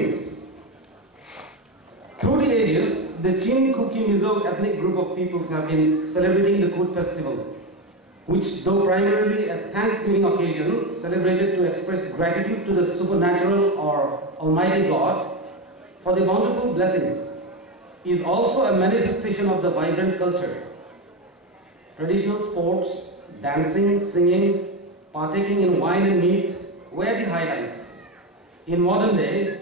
greetings. Through the ages, the Chin Kuki Mizo ethnic group of peoples have been celebrating the KUT festival, which, though primarily a Thanksgiving occasion, celebrated to express gratitude to the supernatural or Almighty God for the bountiful blessings, is also a manifestation of the vibrant culture. Traditional sports, dancing, singing, partaking in wine and meat were the highlights. In modern day,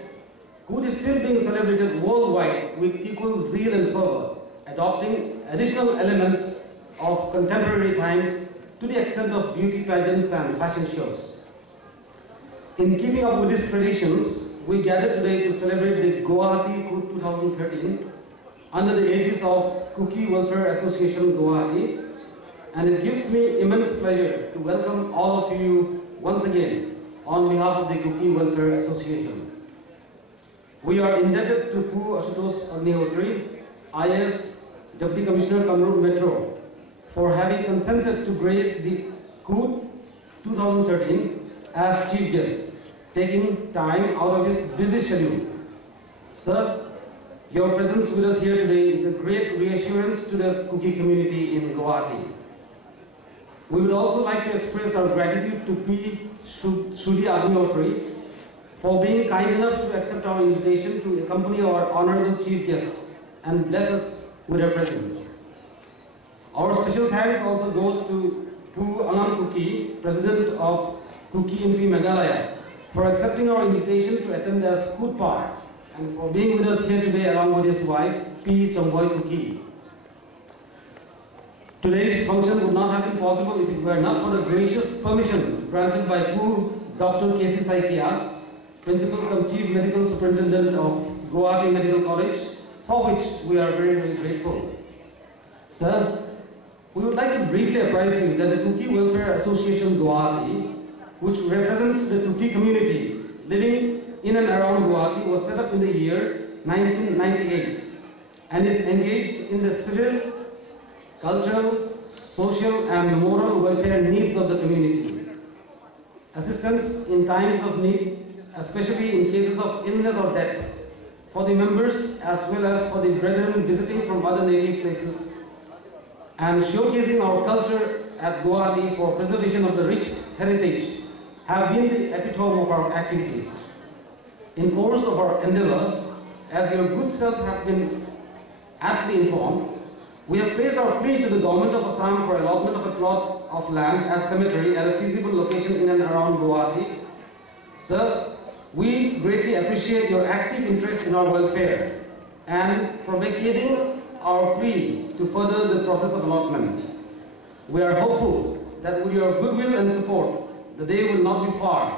KUT is still being celebrated worldwide with equal zeal and fervor, adopting additional elements of contemporary times to the extent of beauty pageants and fashion shows. In keeping up with these traditions, we gather today to celebrate the Guwahati KUT 2013 under the aegis of Kuki Welfare Association Guwahati, and it gives me immense pleasure to welcome all of you once again on behalf of the Kuki Welfare Association. We are indebted to Pu Ashutosh Agnihotri, IS Deputy Commissioner Kamrup Metro, for having consented to grace the KUT 2013 as chief guest, taking time out of his busy schedule. Sir, your presence with us here today is a great reassurance to the Kuki community in Guwahati. We would also like to express our gratitude to P. Shudi Agnihotri for being kind enough to accept our invitation to accompany our honorable chief guest and bless us with her presence. Our special thanks also goes to Pu Anam Kuki, President of Kuki MP Meghalaya, for accepting our invitation to attend as KUT part and for being with us here today along with his wife, P. Chomboy Kuki. Today's function would not have been possible if it were not for the gracious permission granted by Pu Dr. K.C. Saikia, Principal and Chief Medical Superintendent of Guwahati Medical College, for which we are very, very grateful. Sir, we would like to briefly apprise you that the Kuki Welfare Association Guwahati, which represents the Kuki community living in and around Guwahati, was set up in the year 1998 and is engaged in the civil, cultural, social and moral welfare needs of the community. Assistance in times of need, especially in cases of illness or death, for the members as well as for the brethren visiting from other native places, and showcasing our culture at Guwahati for preservation of the rich heritage have been the epitome of our activities. In course of our endeavor, as your good self has been aptly informed, we have placed our plea to the government of Assam for allotment of a plot of land as cemetery at a feasible location in and around Guwahati. Sir, we greatly appreciate your active interest in our welfare and for vacating our plea to further the process of allotment. We are hopeful that with your goodwill and support, the day will not be far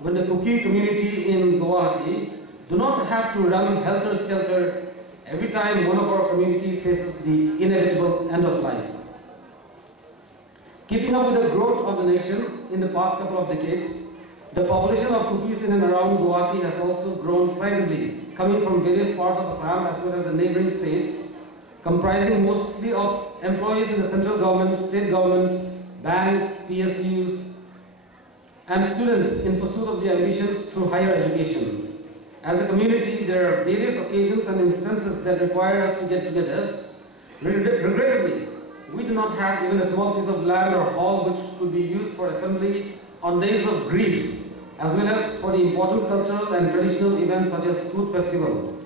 when the Kuki community in Guwahati do not have to run helter-skelter every time one of our community faces the inevitable end of life. Keeping up with the growth of the nation in the past couple of decades, the population of Kukis in and around Guwahati has also grown sizably, coming from various parts of Assam as well as the neighboring states, comprising mostly of employees in the central government, state government, banks, PSUs, and students in pursuit of their ambitions through higher education. As a community, there are various occasions and instances that require us to get together. Regrettably, we do not have even a small piece of land or hall which could be used for assembly on days of grief, as well as for the important cultural and traditional events such as KUT festival.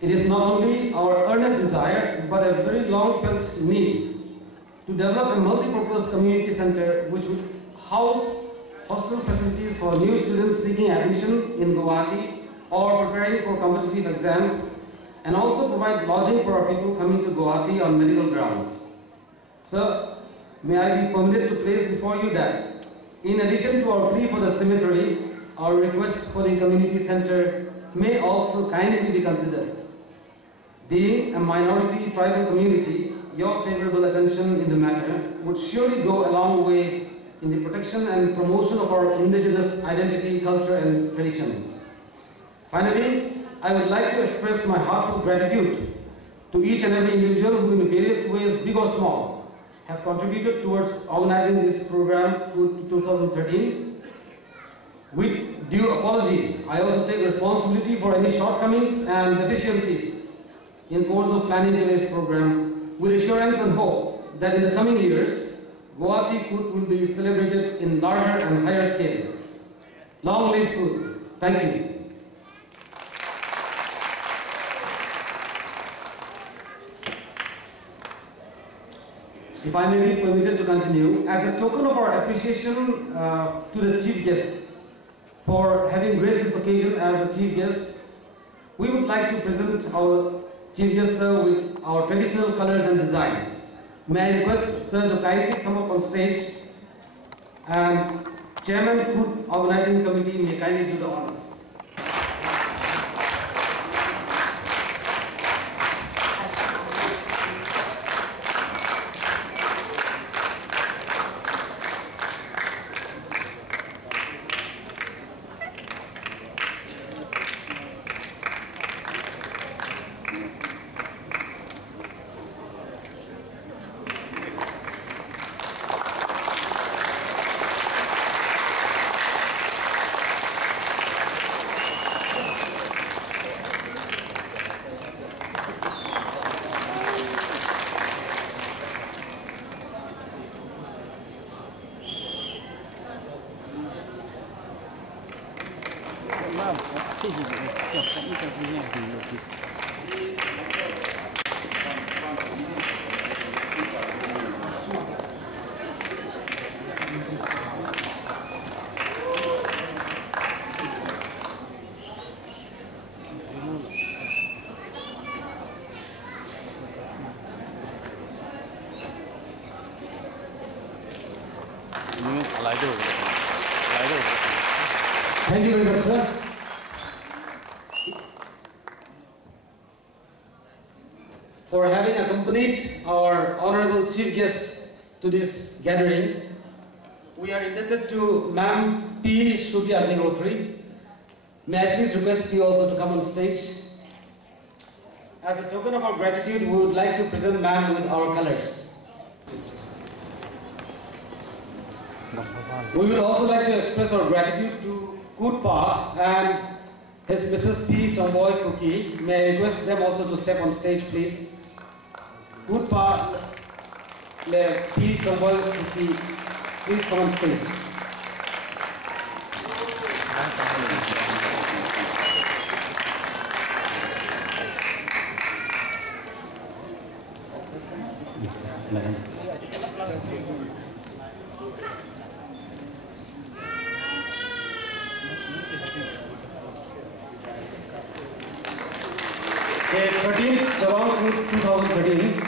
It is not only our earnest desire, but a very long-felt need to develop a multi-purpose community center which would house hostel facilities for new students seeking admission in Guwahati or preparing for competitive exams, and also provide lodging for our people coming to Guwahati on medical grounds. Sir, may I be permitted to place before you that, in addition to our plea for the cemetery, our request for the community center may also kindly be considered. Being a minority tribal community, your favorable attention in the matter would surely go a long way in the protection and promotion of our indigenous identity, culture, and traditions. Finally, I would like to express my heartfelt gratitude to each and every individual who in various ways, big or small, have contributed towards organizing this program to 2013. With due apology, I also take responsibility for any shortcomings and deficiencies in course of planning today's program, with assurance and hope that in the coming years, Guwahati KUT will be celebrated in larger and higher scales. Long live KUT. Thank you. If I may be permitted to continue, as a token of our appreciation to the chief guest for having graced this occasion as a chief guest, we would like to present our chief guest sir with our traditional colors and design. May I request sir to kindly come up on stage, and Chairman KUT Organizing Committee may kindly do the honors. Thank you very much, sir. For having accompanied our honorable chief guest to this gathering, we are indebted to Ma'am P. Shruti Agnihotri. May I please request you also to come on stage. As a token of our gratitude, we would like to present Ma'am with our colors. We would also like to express our gratitude to KUT Pa and his Mrs. P. Tomboy Kuki. May I request them also to step on stage, please. KUT Pa P. Tomboy Kuki, please come on stage. The 13th Chavang KUT 2013,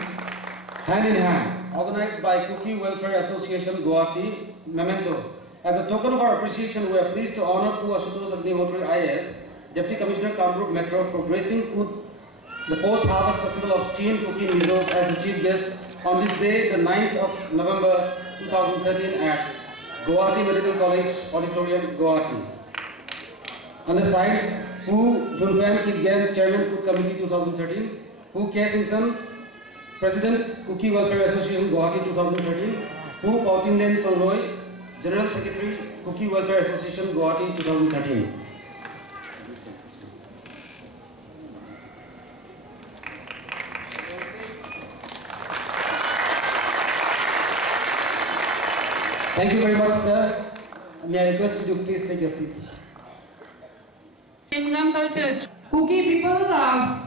hand in hand, organized by Kuki Welfare Association Guwahati, Memento. As a token of our appreciation, we are pleased to honor Pu Ashutosh Agnihotri IAS, Deputy Commissioner Kamrup Metro, for gracing KUT, the post-harvest festival of Chin Cooking Misos, as the chief guest on this day, the 9th of November 2013 at Guwahati Medical College Auditorium, Guwahati. On the side, Pu Junhuan Kit Gen, Chairman KUT Committee 2013, Pu K. Singson, President Kuki Welfare Association Guwahati 2013, Pu Pautinlen Songloi, General Secretary Kuki Welfare Association Guwahati 2013. Thank you very much, sir. May I request you to please take your seats. Kuki people are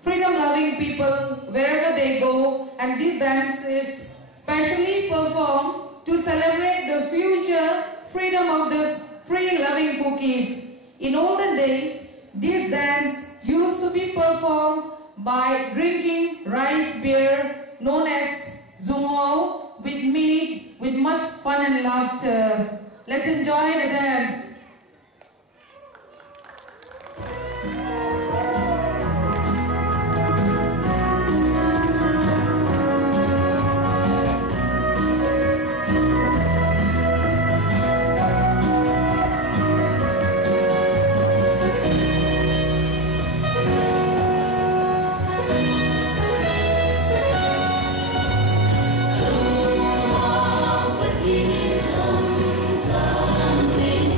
freedom-loving people wherever they go, and this dance is specially performed to celebrate the future freedom of the free-loving Kukis. In olden days, this dance used to be performed by drinking rice beer known as zungo with meat, with much fun and laughter. Let's enjoy the dance. Something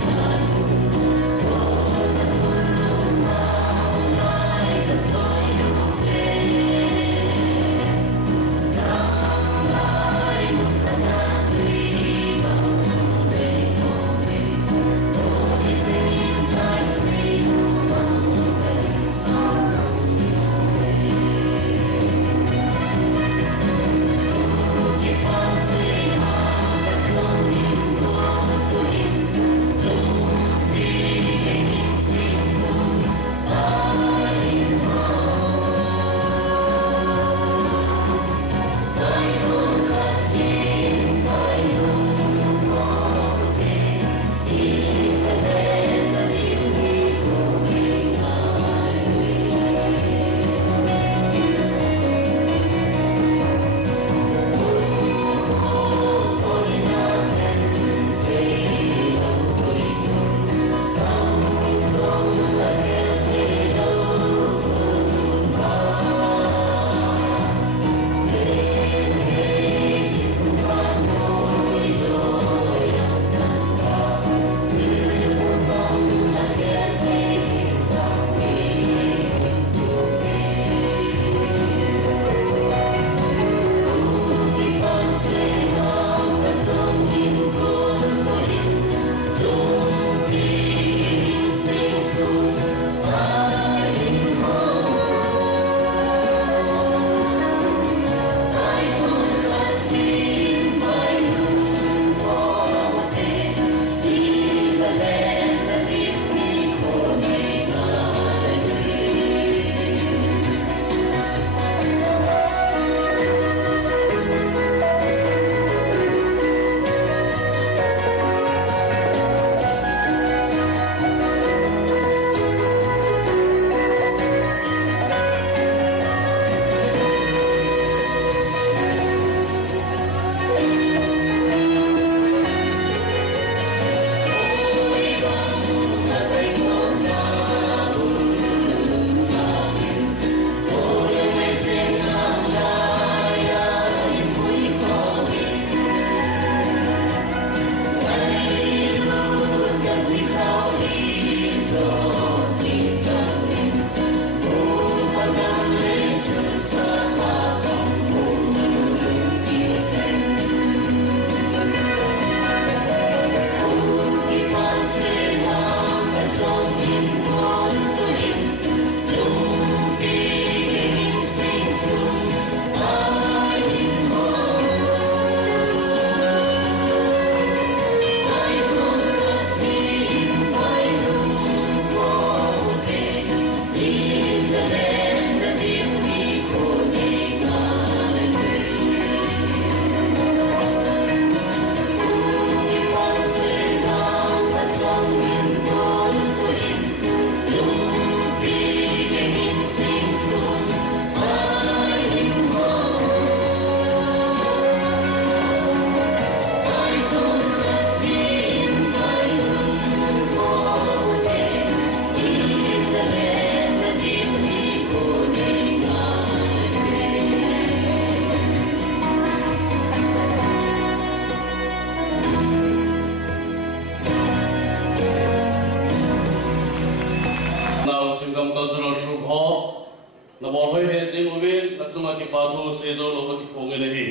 Nabol hoi he sing uwin laksunga ki pathu sezo loba ki pongene hi.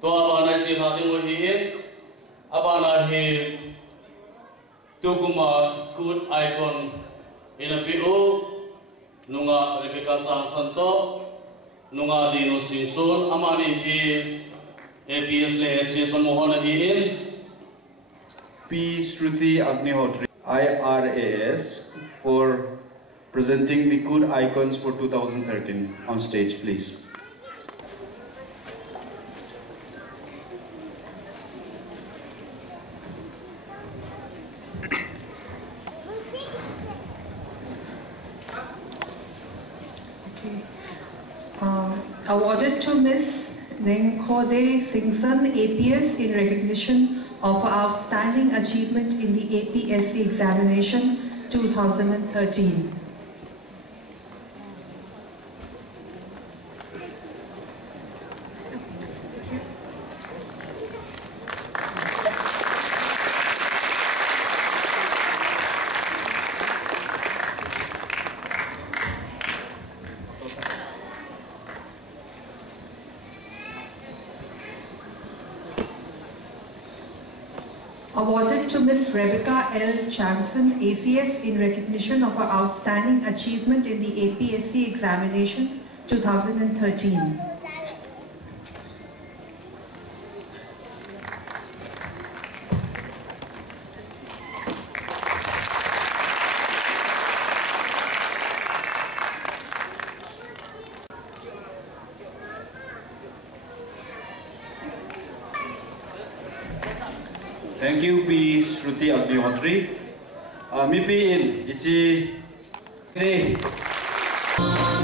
To abana chi hading wo hi in abana hi tukuma KUT icon in a PO nunga Rebecca Chang Santo nunga Dino Singson amani hi APS le SC samuhana hi in P. Shruti Agnihotri, IRAS, for presenting the KUT icons for 2013 on stage, please. Awarded to Ms. Nengkhode Singson, APS, in recognition of her outstanding achievement in the APSC examination 2013. Awarded to Ms. Rebecca L. Chanson, ACS, in recognition of her outstanding achievement in the APSC examination 2013. Thank you, P. Shruti Agnihotri. Mipi in Ichi. Hey. Oh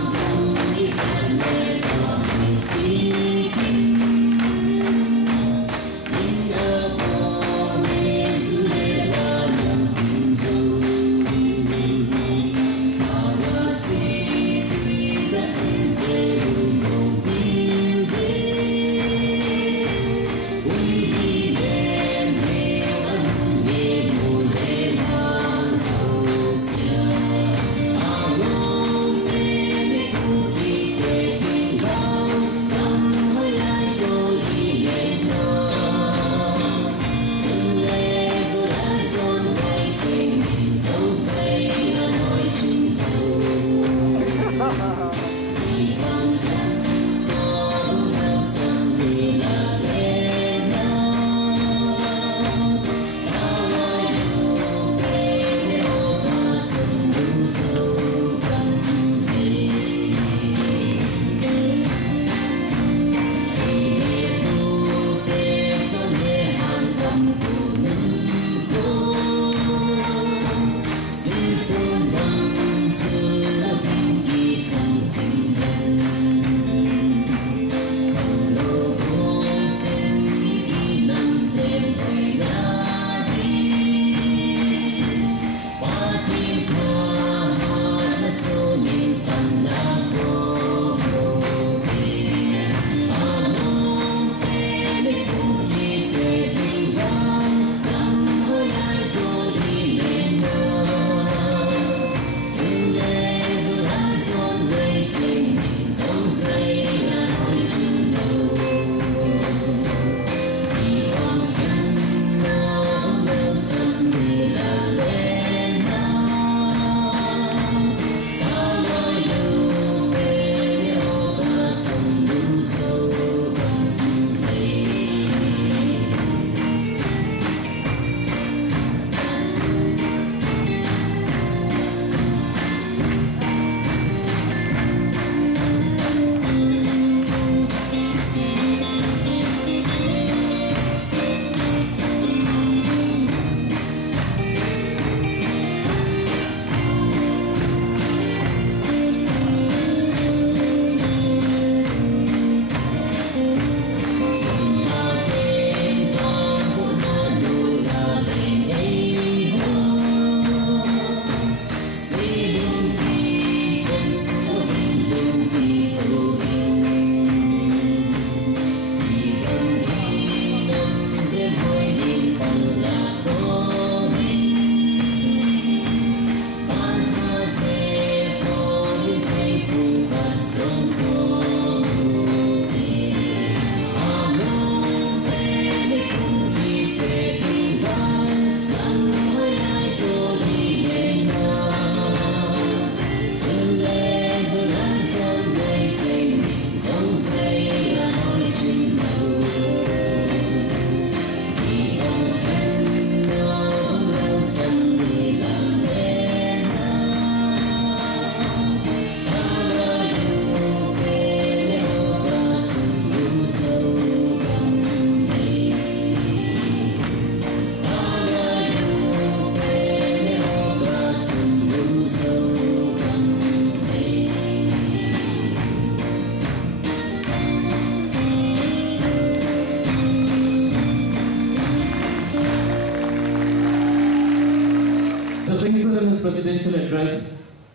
Mr. Singh in his presidential address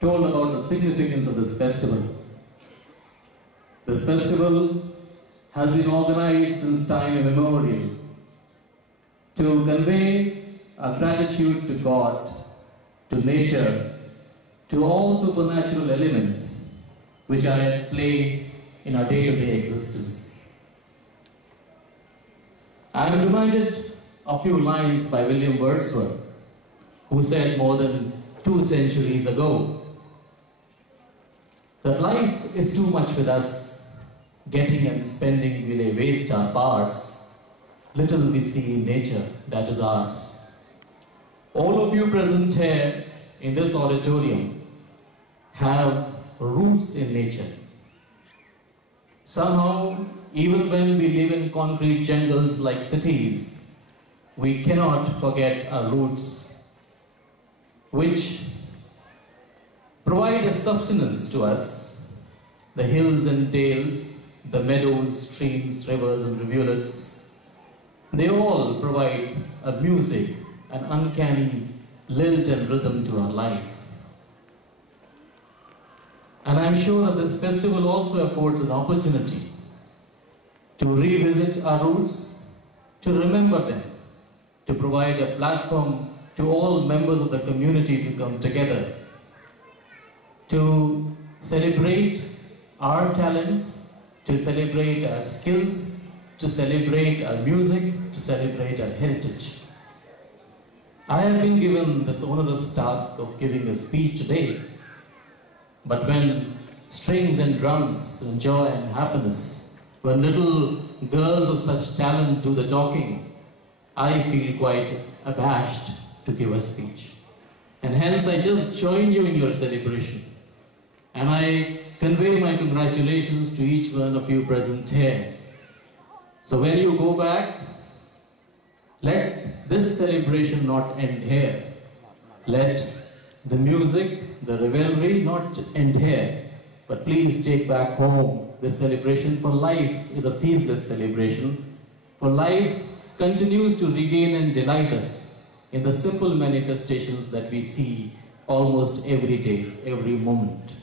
told about the significance of this festival. This festival has been organized since time immemorial to convey our gratitude to God, to nature, to all supernatural elements which are at play in our day-to-day existence. I am reminded of a few lines by William Wordsworth, who said more than 2 centuries ago that life is too much with us, getting and spending we lay waste our parts, little we see in nature that is ours. All of you present here in this auditorium have roots in nature. Somehow, even when we live in concrete jungles like cities, we cannot forget our roots, which provide a sustenance to us. The hills and dales, the meadows, streams, rivers and rivulets, they all provide a music, an uncanny lilt and rhythm to our life. And I'm sure that this festival also affords an opportunity to revisit our roots, to remember them, to provide a platform to all members of the community to come together, to celebrate our talents, to celebrate our skills, to celebrate our music, to celebrate our heritage. I have been given this onerous task of giving a speech today, but when strings and drums and joy and happiness, when little girls of such talent do the talking, I feel quite abashed to give a speech. And hence I just join you in your celebration. And I convey my congratulations to each one of you present here. So when you go back, let this celebration not end here. Let the music, the revelry not end here, but please take back home this celebration, for life is a ceaseless celebration. For life continues to regain and delight us in the simple manifestations that we see almost every day, every moment.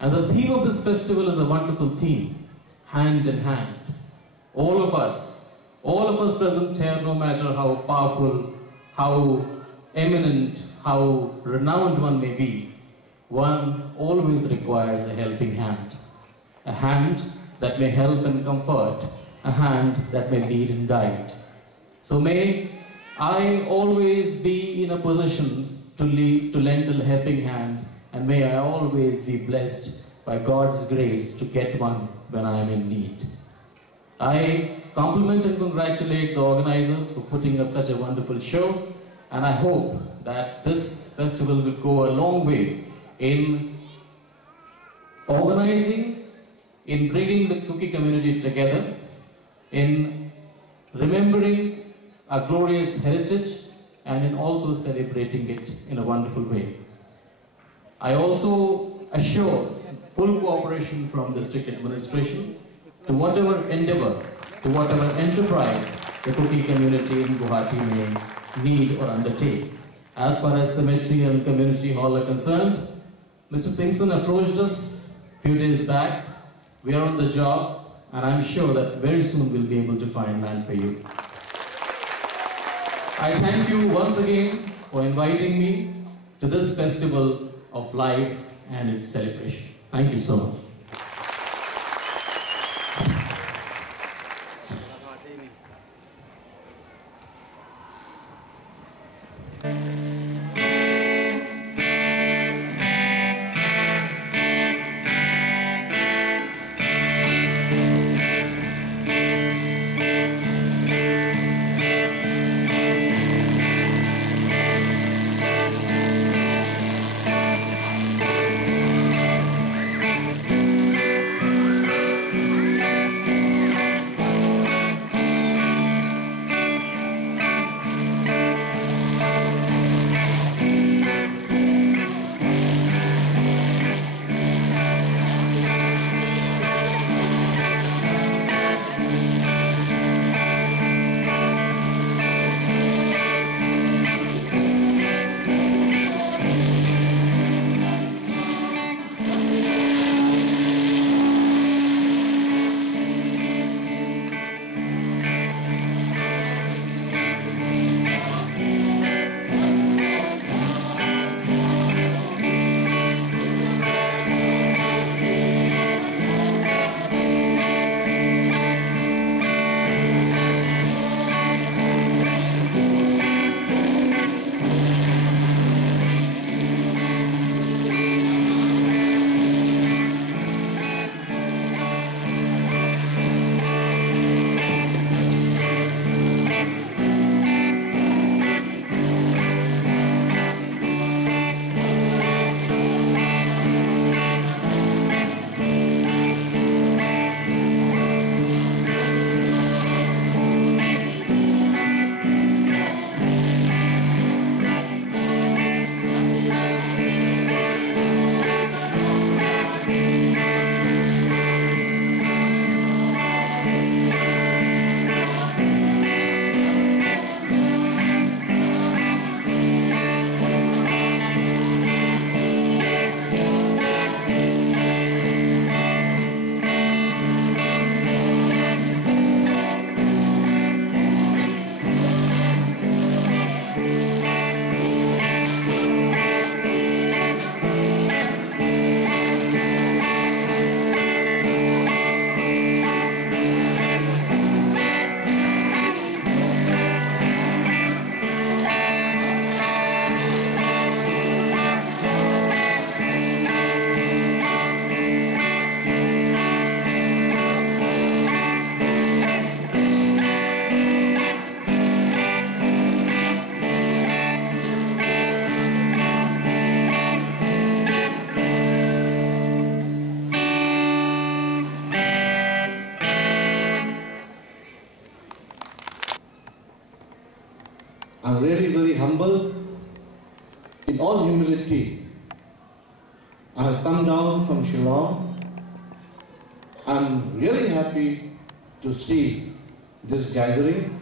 And the theme of this festival is a wonderful theme, hand in hand. All of us present here, no matter how powerful, how eminent, how renowned one may be, one always requires a helping hand. A hand that may help and comfort, a hand that may lead and guide. So may I always be in a position to lend a helping hand, and may I always be blessed by God's grace to get one when I am in need. I compliment and congratulate the organizers for putting up such a wonderful show, and I hope that this festival will go a long way in organizing, in bringing the Kuki community together, in remembering our glorious heritage, and in also celebrating it in a wonderful way. I also assure full cooperation from district administration to whatever endeavor, to whatever enterprise the Kuki community in Guwahati may need or undertake. As far as cemetery and community hall are concerned, Mr. Singh approached us a few days back. We are on the job, and I'm sure that very soon we'll be able to find land for you. I thank you once again for inviting me to this festival of life and its celebration. Thank you so much. in all humility, I have come down from Shillong. I'm really happy to see this gathering.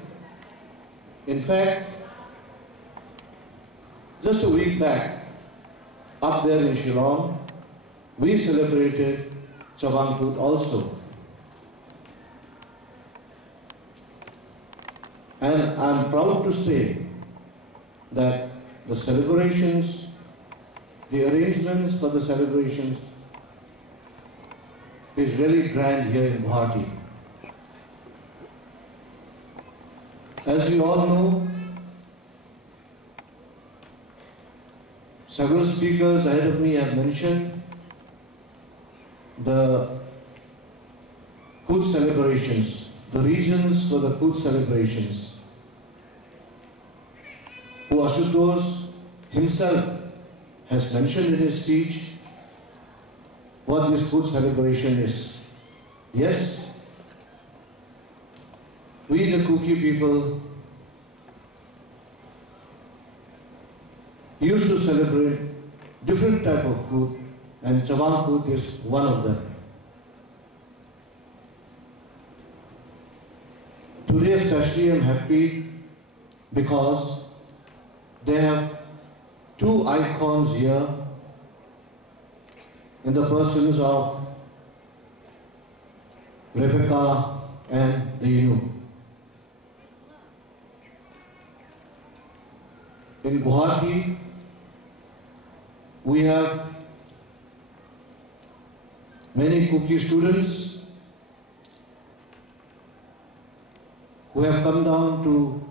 In fact, just a week back, up there in Shillong, we celebrated Chavang KUT also. And I'm proud to say that the celebrations, the arrangements for the celebrations is really grand here in Guwahati. As you all know, several speakers ahead of me have mentioned the KUT celebrations, the reasons for the KUT celebrations. Guwahati himself has mentioned in his speech what this KUT celebration is. Yes, we the Kuki people used to celebrate different type of KUT, and Chavang KUT is one of them. Today especially I'm happy because they have two icons here in the persons of Rebecca and the Inu. In Guwahati, we have many Kuki students who have come down to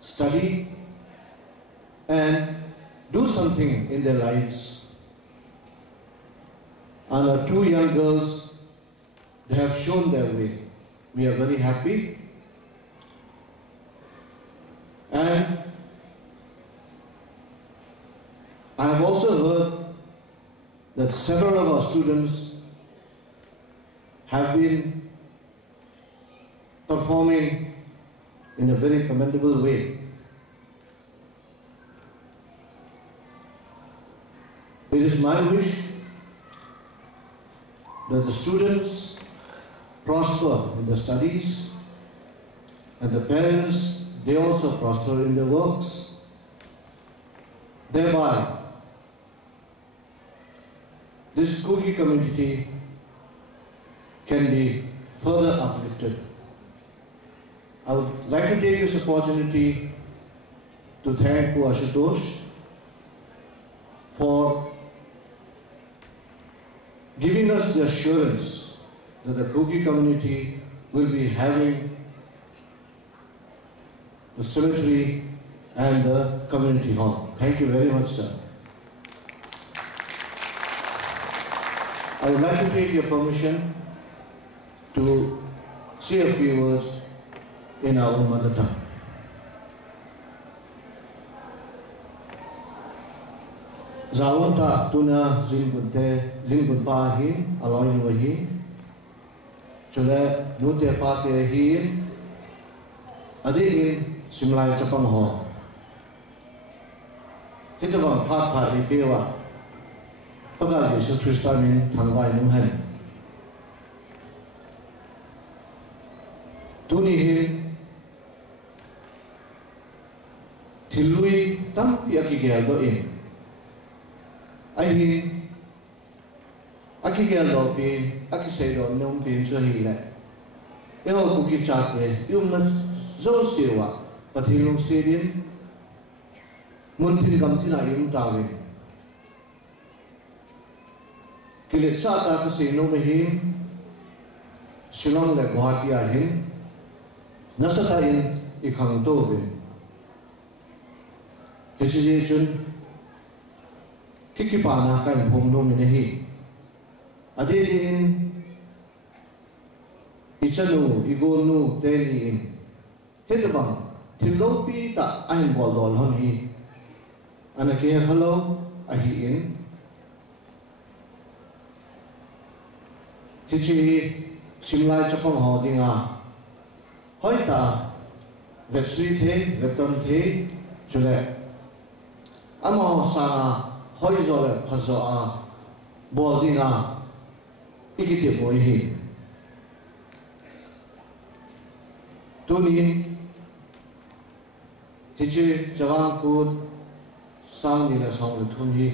study and do something in their lives. And our two young girls, they have shown their way. We are very happy. And I have also heard that several of our students have been performing in a very commendable way. It is my wish that the students prosper in their studies and the parents, they also prosper in their works. Thereby, this Kuki community can be further uplifted. I would like to take this opportunity to thank Guwahati for giving us the assurance that the Kuki community will be having the cemetery and the community hall. Thank you very much, sir. I would like to take your permission to say a few words in our own mother tongue. Zawanta tuna zingbun pa hin aloy nuhi chule nute pa te hin adin simlai chapang ho hitawang phat pha hi pewa paka Jesus Christa min thangwai num han tuni hin thilui tam pi gel do in ai aki gel do pi aki sei do nom pin cho hi le eo ku ki chat le yum na zo siwa pathilung sirin mun tin gam tin a yum ta we kilet sa ta ka sei no me hi Shillong le Guwahati a hin nasata in ikhang to we hiji chun kiki pana kan hom no me hi adin ichanu igonu teni hedabang thilopi ta ahin bol dol hon hi anake khalo ahi in hichi simlai chapang ho dinga hoita vetsui the veton the chule ama sana hoi zo le phazo a boldinga ikite moi hi tuni hiche Chavang KUT sang ni la song le thuni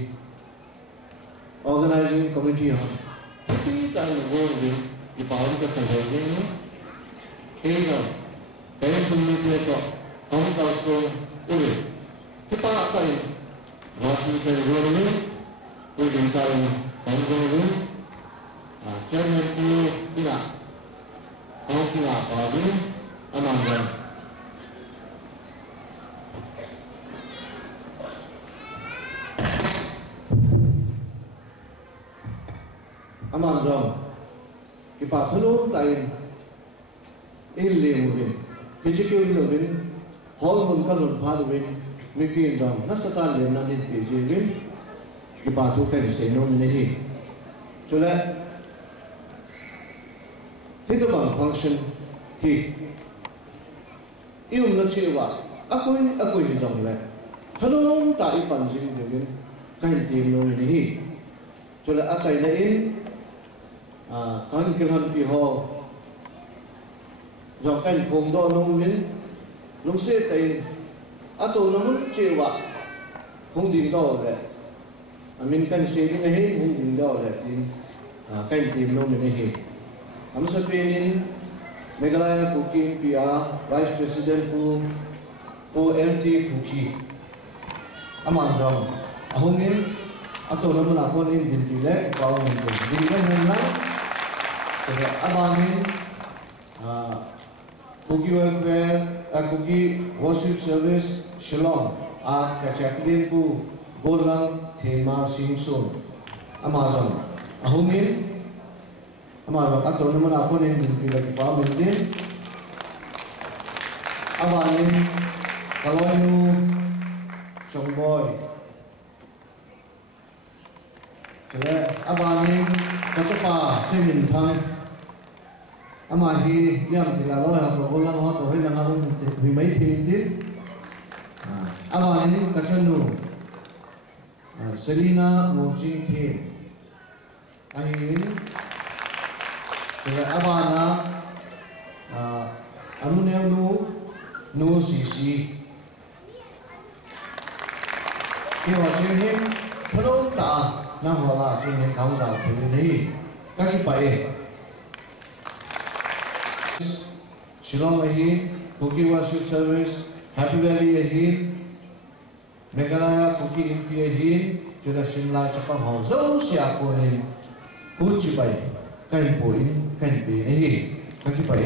organizing committee ha ti ta no go ni di paun ka sang ni he no kai sum ni le to kom ka so uri ti pa ta ni wa ti ka go ni u din ta ni kom go ni a chen ni ti na ko ki la pa ni amang ga amang jong ki pa thulu tai in liu vin ki chi kyu lo vin hol mun kan lon pha vin mi pi jong na sa ta le na ni pi ji vin ki pa thu kan se no ni hi chula hi to bang function hi ium na chi wa akoi jong le thulu ta i pan jing de vin kan ti no ni hi chula a chai na in kan kilhan pi ho do kan khom do nong min lung se tai ato na mun chewa hung din do le amin kan se ni he hung din do le tin kan tim no ni he am sa pe in Meghalaya cooking pia vice president pu LT cookie aman jong ahungin ato na mun akon in din ti le kaw min din kan na abangin cookie welfare cookie worship service Shillong chaplain ku golang thema singsun amazon ahungin amazon ato naman ako nin pinag pa din abangin kaloynu chongboy sila abangin kachapa semin thang ama hi yam dilalo ha program ho to hi langa hon hi mai thi tin ama ni kachanu Selina Mojing thi ahin sila abana amuneu nu sisi ki wa chen hi thalo ta na hola ki ni kaung sa phi ni ka ki pai Shillong ahi cookie worship service Happy Valley ahi Meghalaya cookie impi ahi sudah Shimla Chavang ho zo sia ko ni ku chi pai kan po in kan pi ahi ka ki pai